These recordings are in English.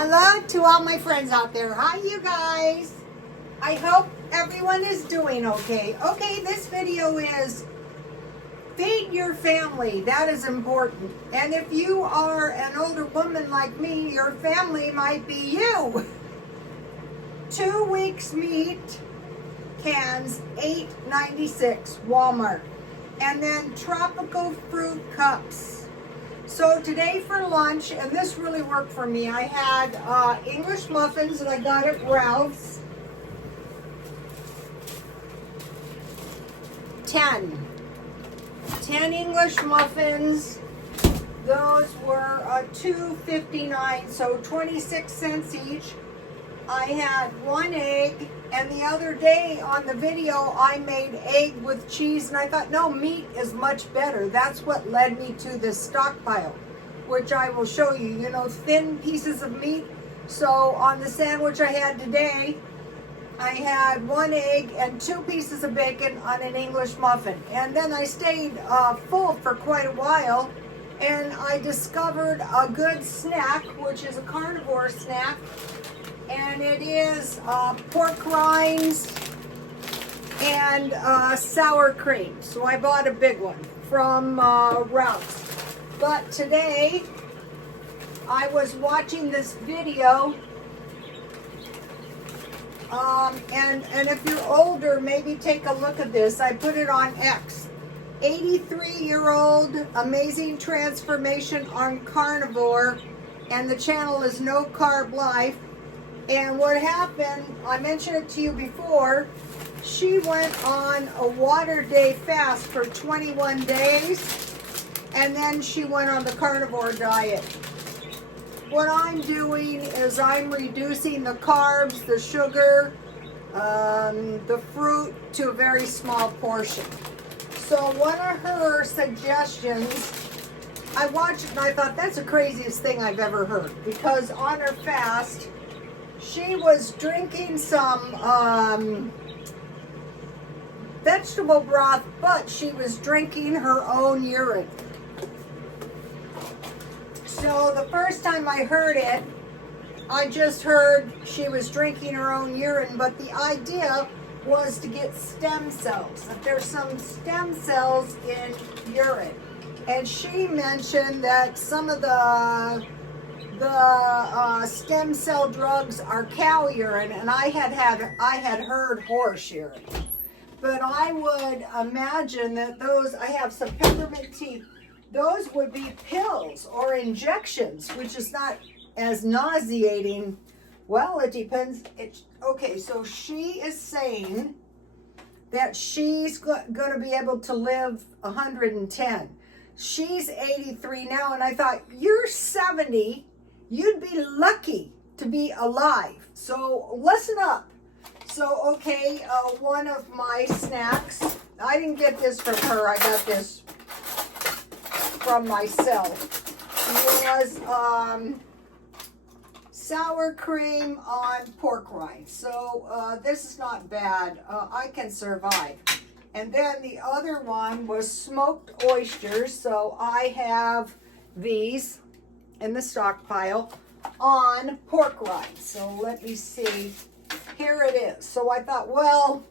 Hello to all my friends out there. Hi, you guys. I hope everyone is doing okay. Okay, this video is feed your family. That is important. And if you are an older woman like me, your family might be you. 2 weeks meat cans, $8.96, Walmart. And then tropical fruit cups. So today for lunch, and this really worked for me, I had English muffins that I got at Ralph's. 10 English muffins. Those were $2.59, so 26 cents each. I had 1 egg, and the other day on the video I made egg with cheese, and I thought, no, meat is much better. That's what led me to this stockpile, which I will show you, you know, thin pieces of meat. So on the sandwich I had today, I had 1 egg and 2 pieces of bacon on an English muffin. And then I stayed full for quite a while, and I discovered a good snack, which is a carnivore snack. And it is pork rinds and sour cream. So I bought a big one from Ralph's. But today I was watching this video, and if you're older, maybe take a look at this. I put it on X. 83-year-old amazing transformation on carnivore, and the channel is No Carb Life. And what happened, I mentioned it to you before, she went on a water day fast for 21 days, and then she went on the carnivore diet. What I'm doing is I'm reducing the carbs, the sugar, the fruit to a very small portion. So one of her suggestions, I watched it and I thought that's the craziest thing I've ever heard, because on her fast, she was drinking some vegetable broth, but she was drinking her own urine. So the first time I heard it, I just heard she was drinking her own urine, but the idea was to get stem cells, that there's some stem cells in urine. And she mentioned that some of the stem cell drugs are cow urine, and I had heard horse urine. But I would imagine that those, I have some peppermint tea, those would be pills or injections, which is not as nauseating. Well, it depends. Okay, so she is saying that she's going to be able to live 110. She's 83 now, and I thought, you're 70. You'd be lucky to be alive. So listen up. So, okay, one of my snacks, I didn't get this from her, I got this from myself, was sour cream on pork rinds. So this is not bad. I can survive. And then the other one was smoked oysters. So I have these in the stockpile on pork rinds. So let me see. Here it is. So I thought, well,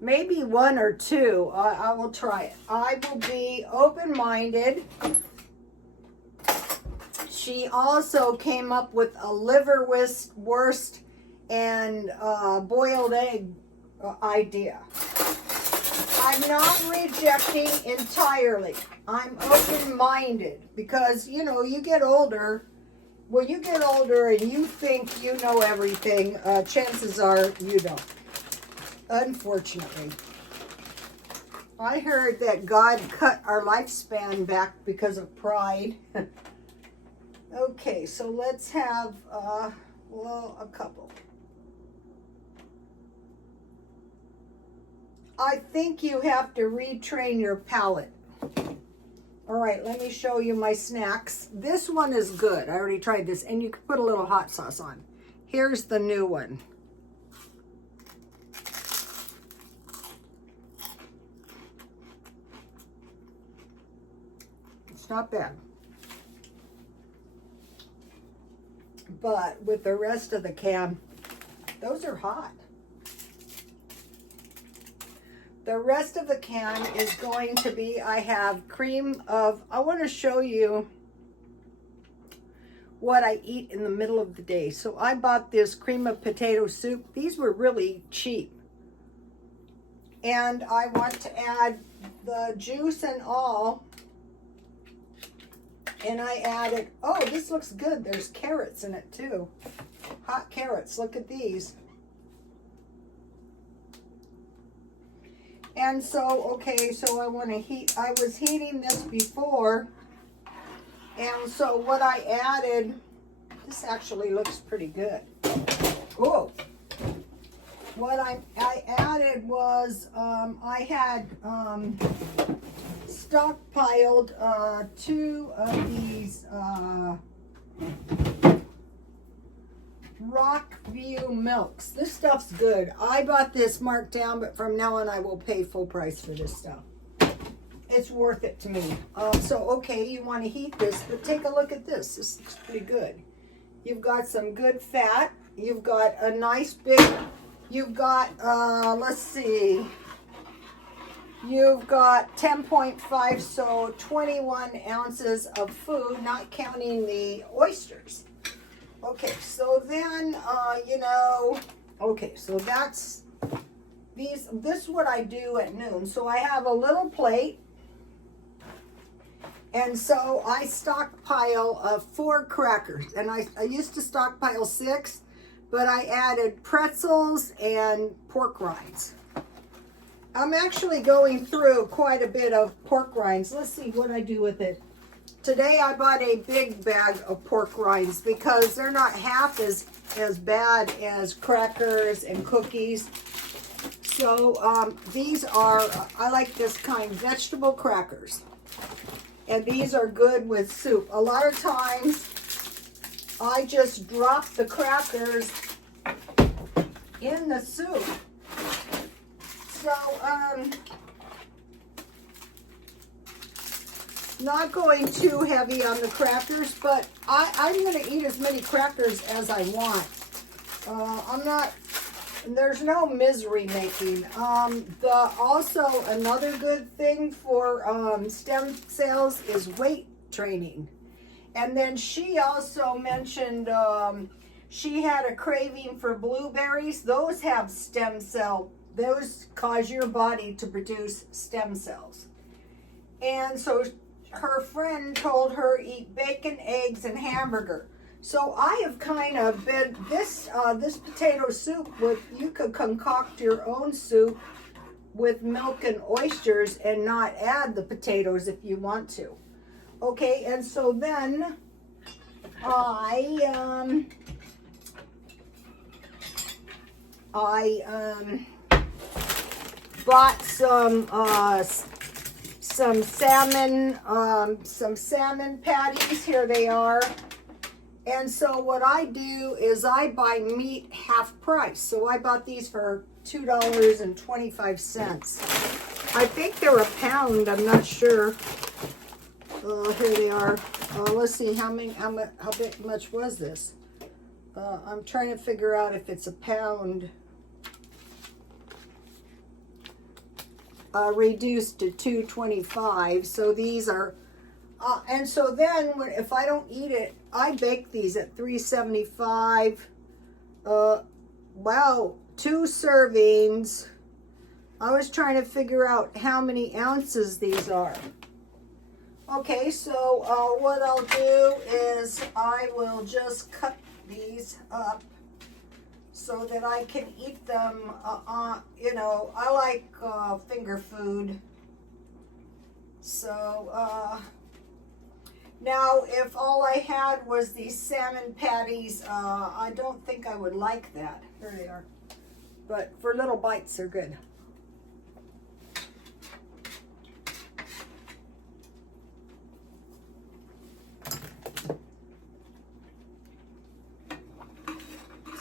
maybe 1 or 2. I will try it. I will be open-minded. She also came up with a liverwurst and boiled egg idea. I'm not rejecting entirely. I'm open-minded because, you know, you get older. When you get older and you think you know everything, chances are you don't. Unfortunately. I heard that God cut our lifespan back because of pride. Okay, so let's have, well, a couple. I think you have to retrain your palate. All right, let me show you my snacks. This one is good. I already tried this, and you can put a little hot sauce on. Here's the new one. It's not bad. But with the rest of the can, those are hot. The rest of the can is going to be, I have cream of, I want to show you what I eat in the middle of the day. So I bought this cream of potato soup. These were really cheap. And I want to add the juice and all. And I added, oh, this looks good. There's carrots in it too. Hot carrots, look at these. And so, okay, so I want to heat, I was heating this before. And so what I added, this actually looks pretty good. Oh, what I added was, I had stockpiled 2 of these Rockview milks. This stuff's good. I bought this marked down, but from now on I will pay full price for this stuff. It's worth it to me. So, okay, you want to heat this, but take a look at this. This looks pretty good. You've got some good fat. You've got a nice big, you've got, let's see, you've got 10.5, so 21 ounces of food, not counting the oysters. Okay, so then, you know, okay, so that's, this is what I do at noon. So I have a little plate, and so I stockpile 4 crackers, and I used to stockpile 6, but I added pretzels and pork rinds. I'm actually going through quite a bit of pork rinds. Let's see what I do with it. Today I bought a big bag of pork rinds because they're not half as bad as crackers and cookies. So these are, I like this kind, vegetable crackers. And these are good with soup. A lot of times I just drop the crackers in the soup. So, not going too heavy on the crackers, but I'm going to eat as many crackers as I want. I'm not, there's no misery making. Also, another good thing for stem cells is weight training. And then she also mentioned she had a craving for blueberries. Those have stem cell, those cause your body to produce stem cells. And so her friend told her eat bacon, eggs, and hamburger. So I have kind of been, this potato soup, with, you could concoct your own soup with milk and oysters and not add the potatoes if you want to. Okay, and so then I bought some salmon patties. Here they are. And so what I do is I buy meat half price. So I bought these for $2.25. I think they're a pound. I'm not sure. Here they are. Let's see how much was this? I'm trying to figure out if it's a pound. Reduced to $2.25. So these are, and so then if I don't eat it, I bake these at $3.75. Wow, 2 servings. I was trying to figure out how many ounces these are. Okay, so what I'll do is I will just cut these up so that I can eat them. You know, I like finger food. So now if all I had was these salmon patties, I don't think I would like that. There they are. But for little bites, they're good.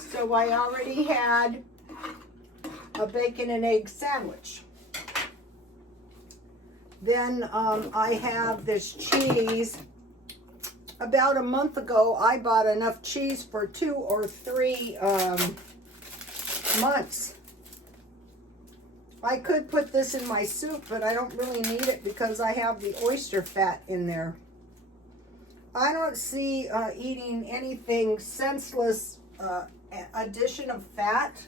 So I already had a bacon and egg sandwich. Then I have this cheese. about a month ago, I bought enough cheese for 2 or 3 months. I could put this in my soup, but I don't really need it because I have the oyster fat in there. I don't see eating anything senseless addition of fat.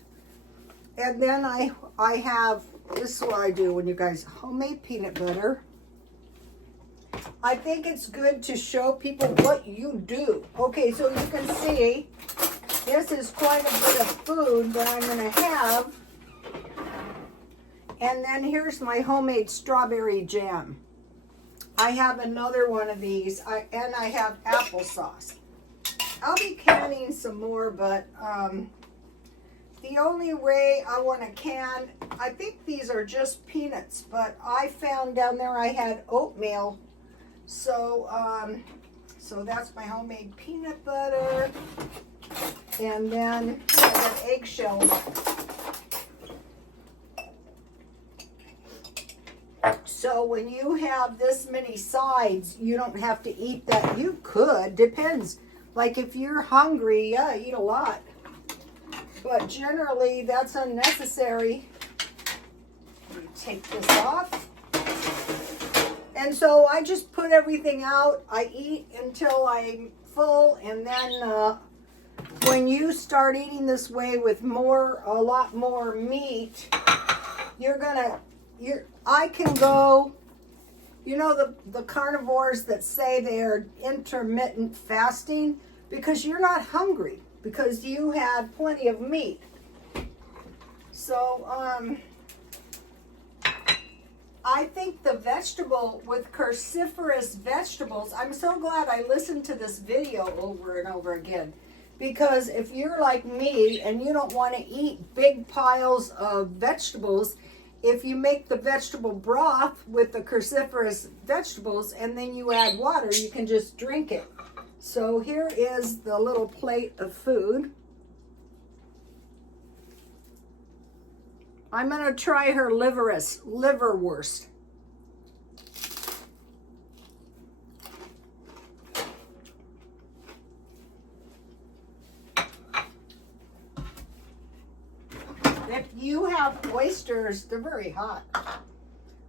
And then I have, this is what I do when you guys, homemade peanut butter. I think it's good to show people what you do. Okay, so you can see this is quite a bit of food that I'm going to have. And then here's my homemade strawberry jam. I have another one of these, and I have applesauce. I'll be canning some more, but the only way I want to can, I think these are just peanuts, but I found down there I had oatmeal. So, so that's my homemade peanut butter. And then I have eggshells. So when you have this many sides, you don't have to eat that. You could, depends. Like if you're hungry, yeah, eat a lot. But generally, that's unnecessary. Let me take this off. And so I just put everything out. I eat until I'm full, and then when you start eating this way with a lot more meat, I can go, you know, the carnivores that say they're intermittent fasting, because you're not hungry, because you had plenty of meat. So, I think the vegetable with cruciferous vegetables, I'm so glad I listened to this video over and over again. Because if you're like me and you don't want to eat big piles of vegetables, if you make the vegetable broth with the cruciferous vegetables and then you add water, you can just drink it. So here is the little plate of food. I'm going to try her liverwurst. If you have oysters, they're very hot.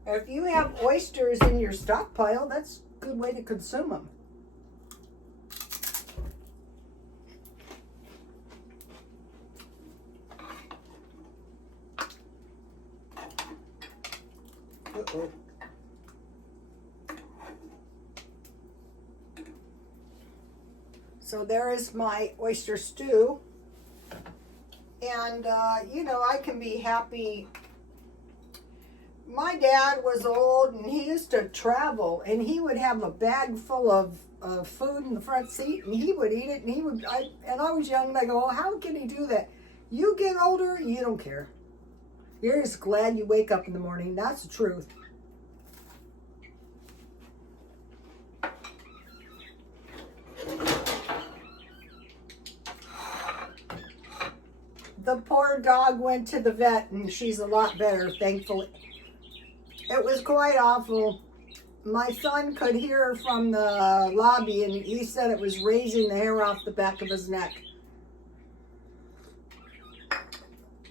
If you have oysters in your stockpile, that's a good way to consume them. Uh-oh. So there is my oyster stew. And, you know, I can be happy. My dad was old and he used to travel, and he would have a bag full of food in the front seat, and he would eat it, and I was young, and I go, oh, how can he do that? You get older, you don't care. You're just glad you wake up in the morning. That's the truth. The poor dog went to the vet, and she's a lot better, thankfully. It was quite awful. My son could hear her from the lobby, and he said it was raising the hair off the back of his neck.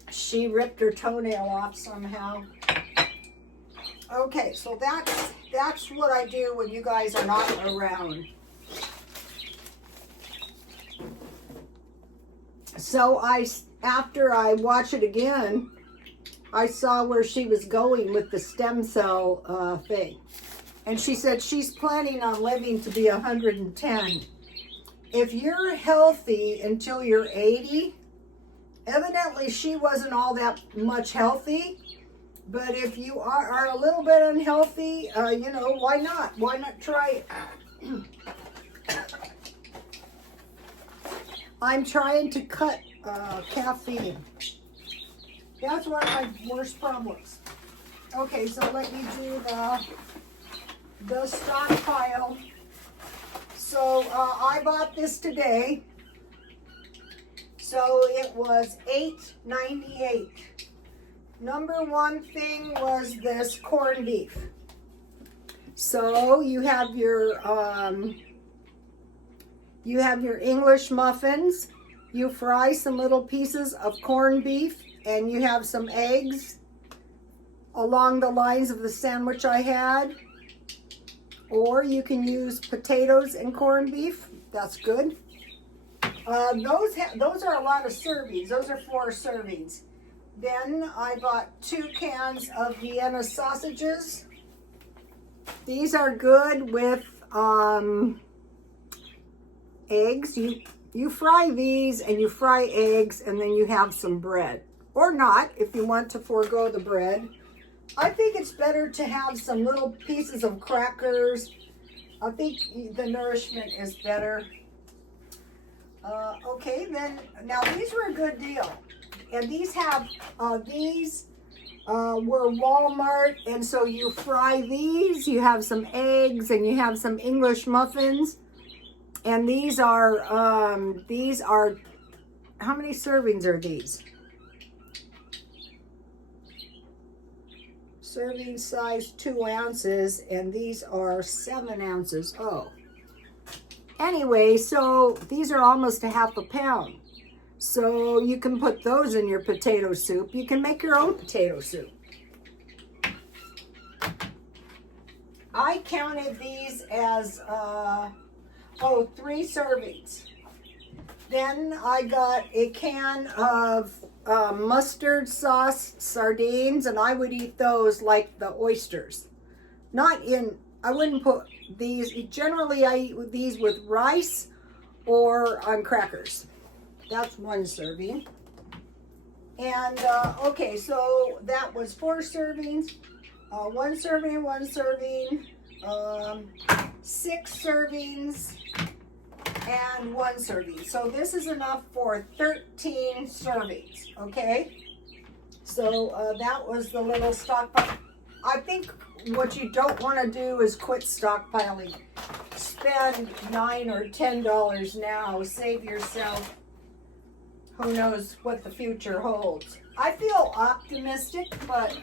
She ripped her toenail off somehow. Okay, so that's what I do when you guys are not around. So after I watch it again, I saw where she was going with the stem cell thing. And she said she's planning on living to be 110. If you're healthy until you're 80, evidently she wasn't all that much healthy. But if you are a little bit unhealthy, you know, why not? Why not try it? I'm trying to cut caffeine. That's one of my worst problems. Okay, so let me do the stockpile. So I bought this today. So it was $8.98. Number one thing was this corned beef. So you have your You have your English muffins. You fry some little pieces of corned beef, and you have some eggs along the lines of the sandwich I had. Or you can use potatoes and corned beef. That's good. Those are a lot of servings. Those are 4 servings. Then I bought 2 cans of Vienna sausages. These are good with eggs. You fry these and you fry eggs, and then you have some bread. Or not, if you want to forego the bread. I think it's better to have some little pieces of crackers. I think the nourishment is better. Okay, then, now these were a good deal. And these have, were Walmart, and so you fry these, you have some eggs, and you have some English muffins. And these are, how many servings are these? Serving size 2 ounces, and these are 7 ounces. Oh. Anyway, so these are almost a half a pound. So you can put those in your potato soup. You can make your own potato soup. I counted these as, 3 servings. Then I got a can of mustard sauce sardines, and I would eat those like the oysters. I wouldn't put these, generally I eat these with rice or on crackers. That's 1 serving. And, okay, so that was 4 servings. 1 serving, 1 serving, 6 servings, and 1 serving. So this is enough for 13 servings, okay? So that was the little stockpile. I think what you don't want to do is quit stockpiling. Spend $9 or $10 now. Save yourself. Who knows what the future holds. I feel optimistic, but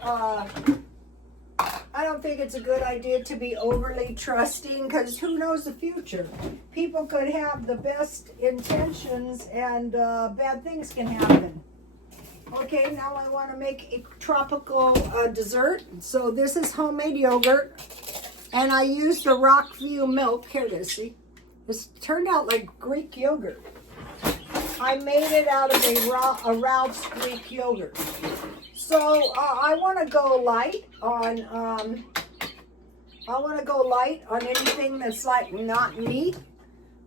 I don't think it's a good idea to be overly trusting, because who knows the future? People could have the best intentions, and bad things can happen. Okay, now I want to make a tropical dessert. So this is homemade yogurt, and I used the Rockview milk. Here it is, see? This turned out like Greek yogurt. I made it out of a Ralph's Greek yogurt. So I want to go light on anything that's like not meat,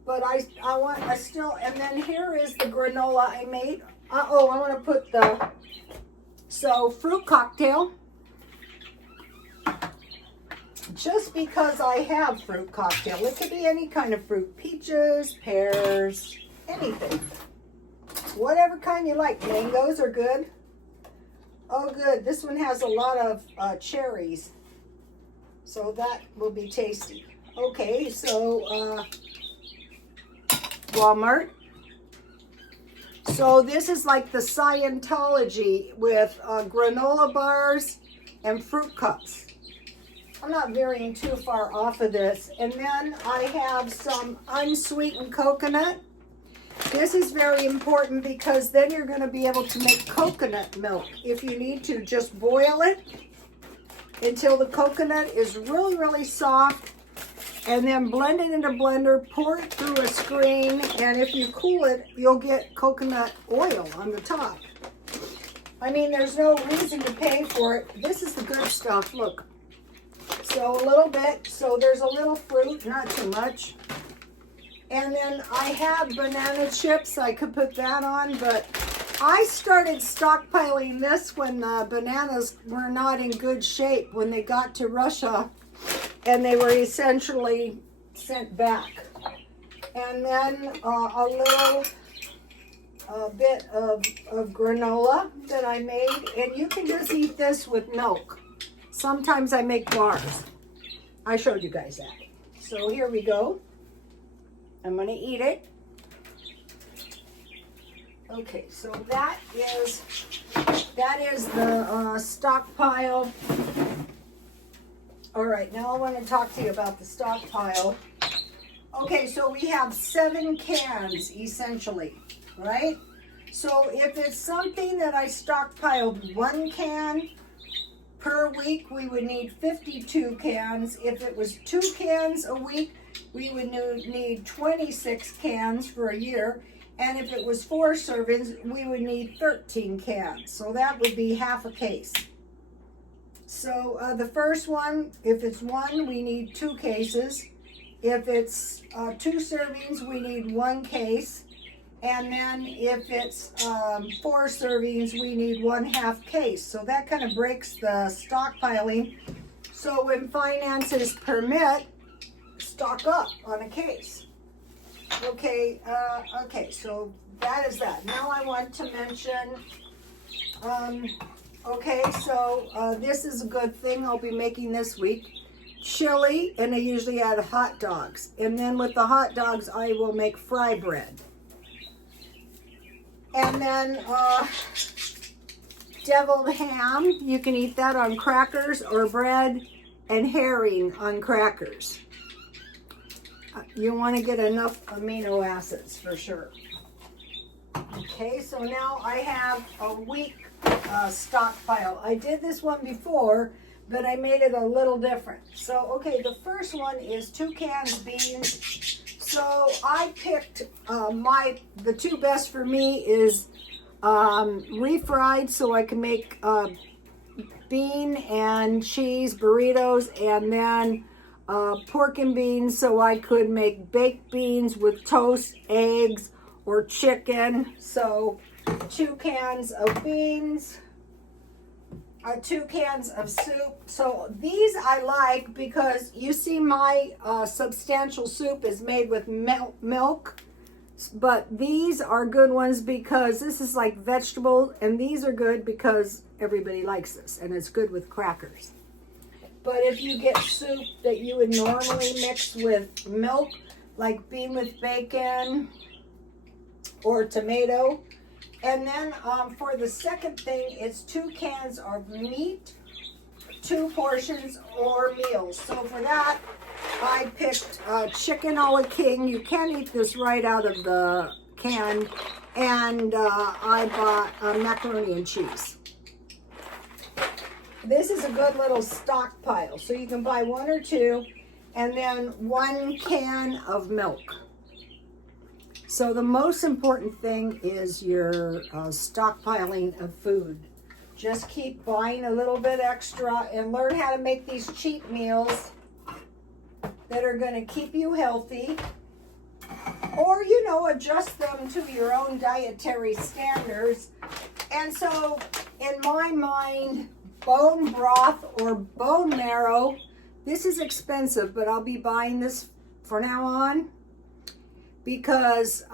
but I still, and then here is the granola I made. I want to put fruit cocktail. Just because I have fruit cocktail, it could be any kind of fruit, peaches, pears, anything. Whatever kind you like. Mangoes are good. Oh, good. This one has a lot of cherries, so that will be tasty. Okay, so Walmart. So this is like the Scientology with granola bars and fruit cups. I'm not varying too far off of this. And then I have some unsweetened coconut. This is very important because then you're going to be able to make coconut milk. If you need to, just boil it until the coconut is really, really soft, and then blend it in a blender, pour it through a screen, and if you cool it, you'll get coconut oil on the top. I mean, there's no reason to pay for it. This is the good stuff, look. So a little bit, so there's a little fruit, not too much. And then I have banana chips. I could put that on, but I started stockpiling this when bananas were not in good shape, when they got to Russia and they were essentially sent back. And then a little bit of granola that I made, and you can just eat this with milk. Sometimes I make bars. I showed you guys that. So here we go. I'm going to eat it. Okay, so that is the stockpile. All right, now I want to talk to you about the stockpile. Okay, so we have 7 cans essentially, right? So if it's something that I stockpiled 1 can per week, we would need 52 cans. If it was 2 cans a week, we would need 26 cans for a year. And if it was 4 servings, we would need 13 cans. So that would be half a case. So the first one, if it's 1, we need 2 cases. If it's 2 servings, we need 1 case. And then if it's 4 servings, we need 1/2 case. So that kind of breaks the stockpiling. So when finances permit, stock up on a case. Okay, so that is that. Now I want to mention, this is a good thing I'll be making this week. Chili, and I usually add hot dogs. And then with the hot dogs, I will make fry bread. And then deviled ham, you can eat that on crackers or bread, and herring on crackers. You want to get enough amino acids for sure. Okay, so now I have a week stockpile. I did this one before, but I made it a little different. So, okay, the first one is 2 cans of beans. So I picked the 2 best for me is refried, so I can make bean and cheese burritos, and then pork and beans, so I could make baked beans with toast, eggs, or chicken. So 2 cans of beans, 2 cans of soup. So these I like because you see my substantial soup is made with milk, but these are good ones because this is like vegetables, and these are good because everybody likes this, and it's good with crackers. But if you get soup that you would normally mix with milk, like bean with bacon or tomato. And then for the second thing, it's 2 cans of meat, 2 portions or meals. So for that, I picked chicken a la king. You can't eat this right out of the can. And I bought macaroni and cheese. This is a good little stockpile. So you can buy 1 or 2, and then 1 can of milk. So the most important thing is your stockpiling of food. Just keep buying a little bit extra and learn how to make these cheat meals that are going to keep you healthy. Or, adjust them to your own dietary standards. And so, in my mind, bone broth or bone marrow, this is expensive, but I'll be buying this for now on. Because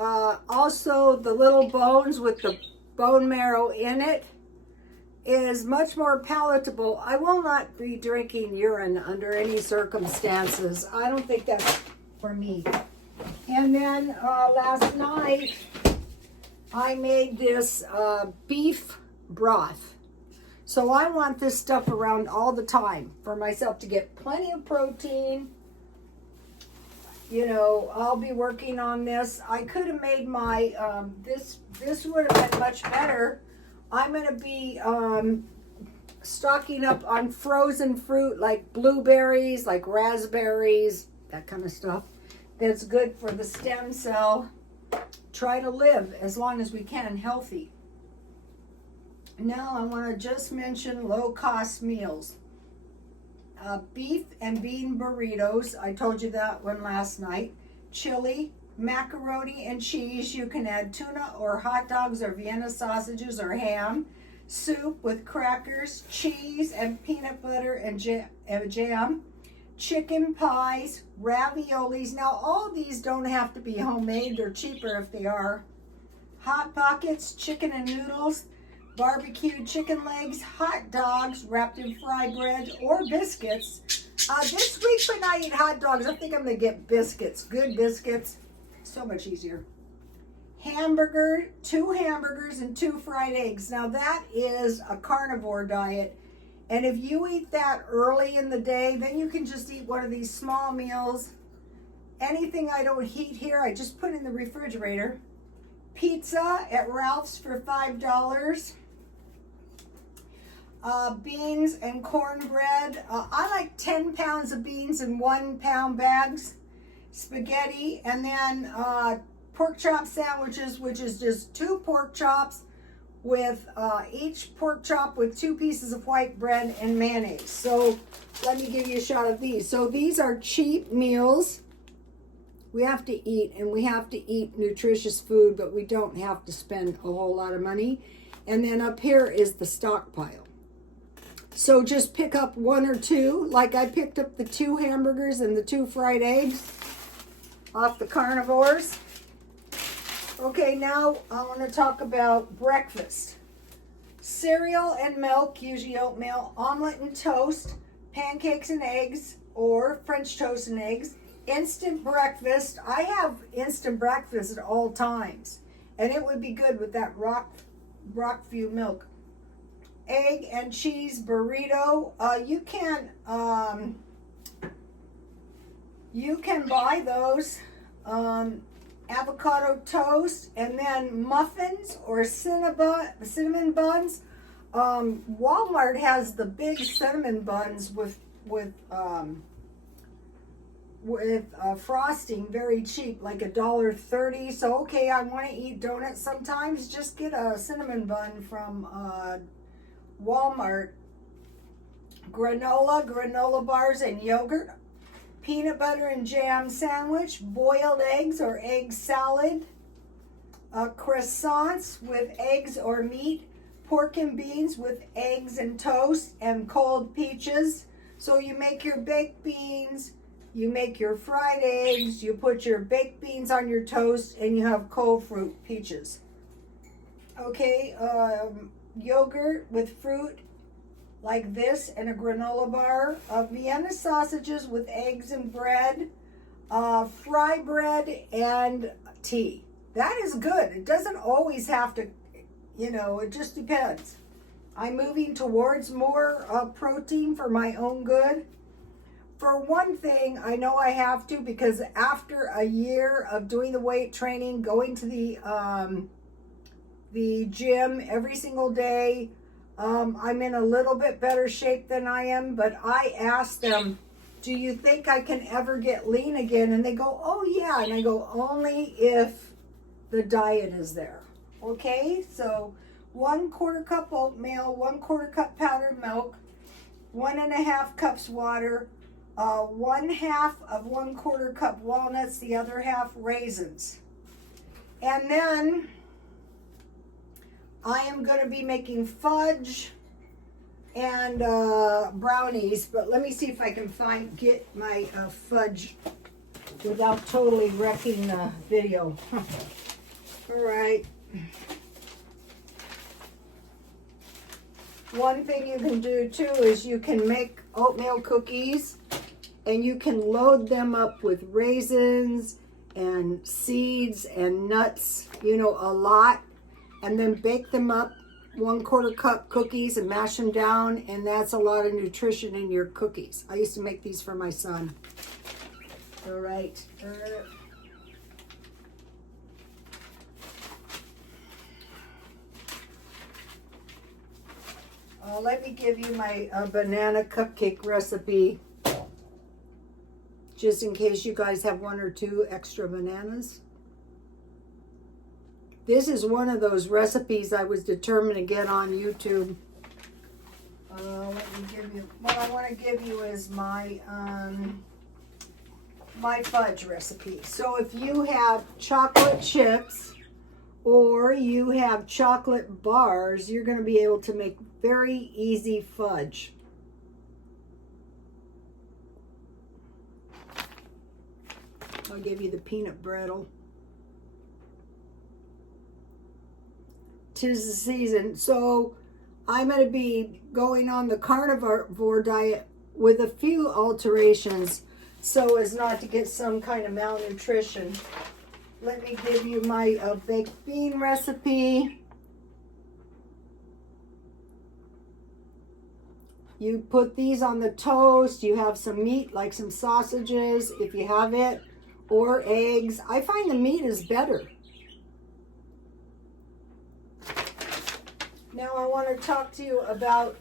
also the little bones with the bone marrow in it is much more palatable. I will not be drinking urine under any circumstances. I don't think that's for me. And then last night I made this beef broth. So I want this stuff around all the time for myself to get plenty of protein. I'll be working on this. I could have made my, this would have been much better. I'm going to be stocking up on frozen fruit like blueberries, like raspberries, that kind of stuff. That's good for the stem cell. Try to live as long as we can healthy. Now I want to just mention low-cost meals. Beef and bean burritos. I told you that one last night. Chili, macaroni and cheese. You can add tuna or hot dogs or Vienna sausages or ham. Soup with crackers, cheese, and peanut butter and jam. Chicken pies, raviolis. Now all these don't have to be homemade. They're cheaper if they are. Hot Pockets, chicken and noodles. Barbecued chicken legs, hot dogs wrapped in fry bread or biscuits. This week when I eat hot dogs, I think I'm going to get biscuits. Good biscuits. So much easier. 2 hamburgers, and 2 fried eggs. Now that is a carnivore diet. And if you eat that early in the day, then you can just eat one of these small meals Anything I don't heat here, I just put in the refrigerator. Pizza at Ralph's for $5. Beans and cornbread. I like 10 pounds of beans in 1 pound bags. Spaghetti, and then pork chop sandwiches, which is just 2 pork chops with each pork chop with 2 pieces of white bread and mayonnaise. So let me give you a shot of these. So these are cheap meals. We have to eat, and we have to eat nutritious food, but we don't have to spend a whole lot of money. And then up here is the stockpile. So just pick up 1 or 2, like I picked up the 2 hamburgers and the 2 fried eggs off the Carnivores. Okay, now I want to talk about breakfast. Cereal and milk, usually oatmeal, omelet and toast, pancakes and eggs, or French toast and eggs. Instant breakfast. I have instant breakfast at all times, and it would be good with that Rockview milk. Egg and cheese burrito. You can buy those. Avocado toast, and then muffins or cinnamon buns. Walmart has the big cinnamon buns with frosting, very cheap, like $1.30. So okay, I want to eat donuts sometimes. Just get a cinnamon bun from Walmart. Granola bars and yogurt. Peanut butter and jam sandwich, boiled eggs or egg salad, croissants with eggs or meat, pork and beans with eggs and toast, and cold peaches. So you make your baked beans, you make your fried eggs, you put your baked beans on your toast, and you have cold fruit peaches. Okay, yogurt with fruit like this, and a granola bar, Vienna sausages with eggs and bread, fry bread and tea. That is good. It doesn't always have to, it just depends. I'm moving towards more protein for my own good. For one thing, I know I have to, because after a year of doing the weight training, going to the gym every single day, I'm in a little bit better shape than I am, but I asked them, do you think I can ever get lean again? And they go, oh yeah. And I go, only if the diet is there. Okay, so 1/4 cup oatmeal, 1/4 cup powdered milk, 1.5 cups water, 1/2 of 1/4 cup walnuts, the other half raisins. And then I am going to be making fudge and brownies, but let me see if I can get my fudge without totally wrecking the video. All right. One thing you can do too is you can make oatmeal cookies, and you can load them up with raisins and seeds and nuts, a lot. And then bake them up, 1/4 cup cookies, and mash them down, and that's a lot of nutrition in your cookies. I used to make these for my son. All right. Let me give you my banana cupcake recipe, just in case you guys have 1 or 2 extra bananas. This is one of those recipes I was determined to get on YouTube. Let me give you, what I want to give you is my my fudge recipe. So if you have chocolate chips or you have chocolate bars, you're going to be able to make very easy fudge. I'll give you the peanut brittle. 'Tis the season. So I'm going to be going on the carnivore diet with a few alterations so as not to get some kind of malnutrition. Let me give you my baked bean recipe. You put these on the toast. You have some meat, like some sausages, if you have it, or eggs. I find the meat is better. Now I want to talk to you about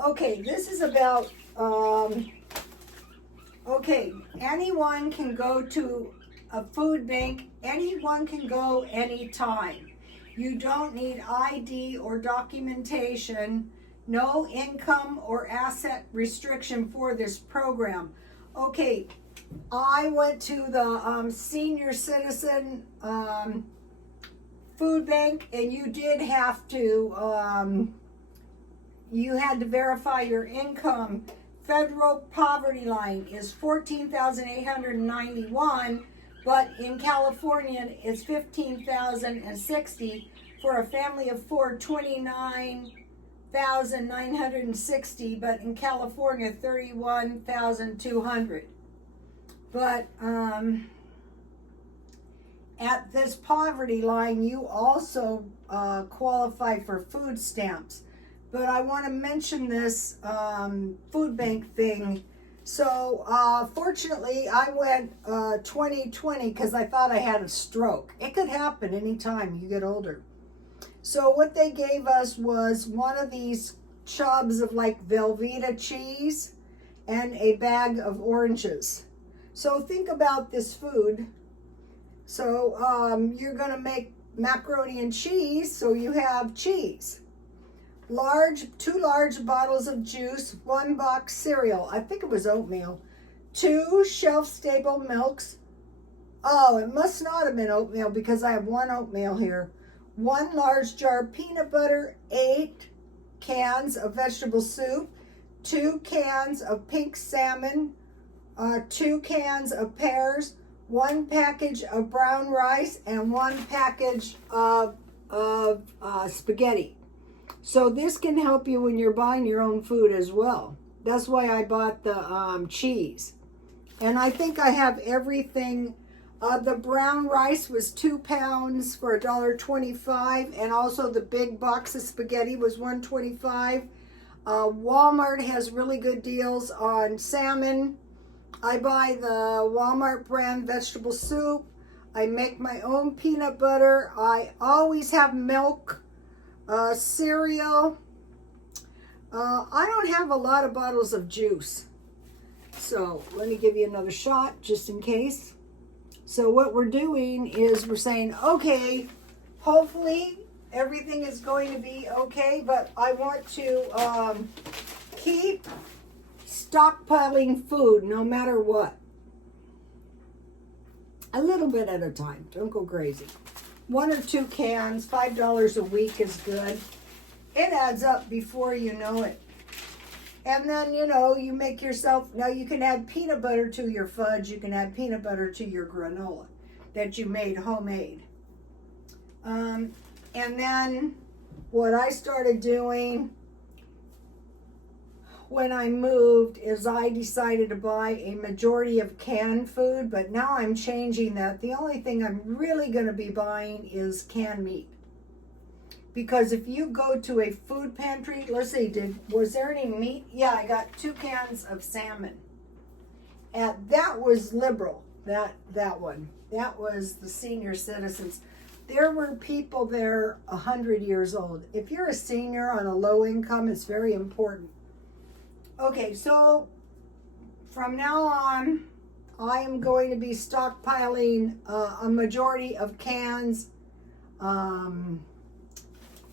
okay, this is about, okay, anyone can go to a food bank. Anyone can go anytime. You don't need ID or documentation. No income or asset restriction for this program. Okay, I went to the senior citizen food bank, and you did have to, you had to verify your income. Federal poverty line is $14,891, but in California it's $15,060. For a family of four, $29,960, but in California $31,200. But at this poverty line, you also qualify for food stamps. But I want to mention this food bank thing. So fortunately, I went 2020 because I thought I had a stroke. It could happen anytime you get older. So what they gave us was one of these chubs of like Velveeta cheese and a bag of oranges. So think about this food. So you're going to make macaroni and cheese, so you have cheese. Two large bottles of juice, 1 box cereal. I think it was oatmeal. 2 shelf-stable milks. Oh, it must not have been oatmeal because I have 1 oatmeal here. 1 large jar of peanut butter, 8 cans of vegetable soup, 2 cans of pink salmon, 2 cans of pears, 1 package of brown rice, and 1 package of spaghetti. So this can help you when you're buying your own food as well. That's why I bought the cheese. And I think I have everything. The brown rice was 2 pounds for $1.25, and also the big box of spaghetti was $1.25. Walmart has really good deals on salmon. I buy the Walmart brand vegetable soup. I make my own peanut butter. I always have milk, cereal. I don't have a lot of bottles of juice. So let me give you another shot just in case. So what we're doing is we're saying, okay, hopefully everything is going to be okay, but I want to keep stockpiling food no matter what. A little bit at a time. Don't go crazy. 1 or 2 cans, $5 a week is good. It adds up before you know it. And then, you know, you make yourself, now you can add peanut butter to your fudge. You can add peanut butter to your granola that you made homemade. And then what I started doing when I moved is I decided to buy a majority of canned food, but now I'm changing that. The only thing I'm really going to be buying is canned meat. Because if you go to a food pantry, let's see, was there any meat? Yeah, I got 2 cans of salmon. And that was liberal, that one. That was the senior citizens. There were people there 100 years old. If you're a senior on a low income, it's very important. Okay, so from now on, I am going to be stockpiling a majority of cans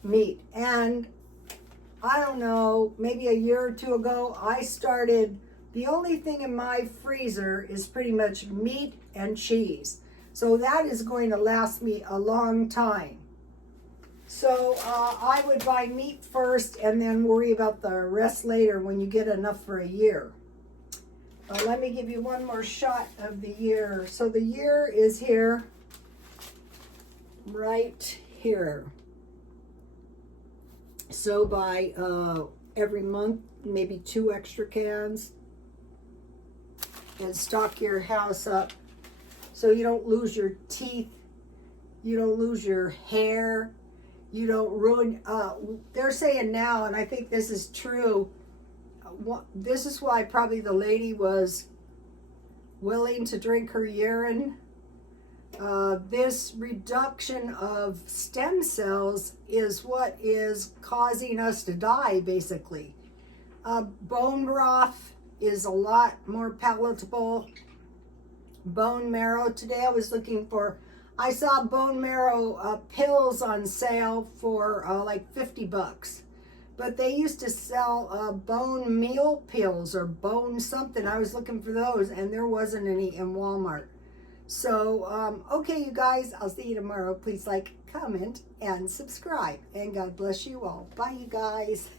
meat. And I don't know, maybe a year or 2 ago, I started, the only thing in my freezer is pretty much meat and cheese. So that is going to last me a long time. So I would buy meat first and then worry about the rest later when you get enough for a year. Let me give you one more shot of the year. So the year is here, right here. So by every month, maybe 2 extra cans, and stock your house up so you don't lose your teeth, you don't lose your hair, you don't ruin, they're saying now, and I think this is true, this is why probably the lady was willing to drink her urine. This reduction of stem cells is what is causing us to die, basically. Bone broth is a lot more palatable. Bone marrow. Today I was looking for, I saw bone marrow pills on sale for like $50. But they used to sell bone meal pills or bone something. I was looking for those and there wasn't any in Walmart. So, okay, you guys, I'll see you tomorrow. Please like, comment, and subscribe. And God bless you all. Bye, you guys.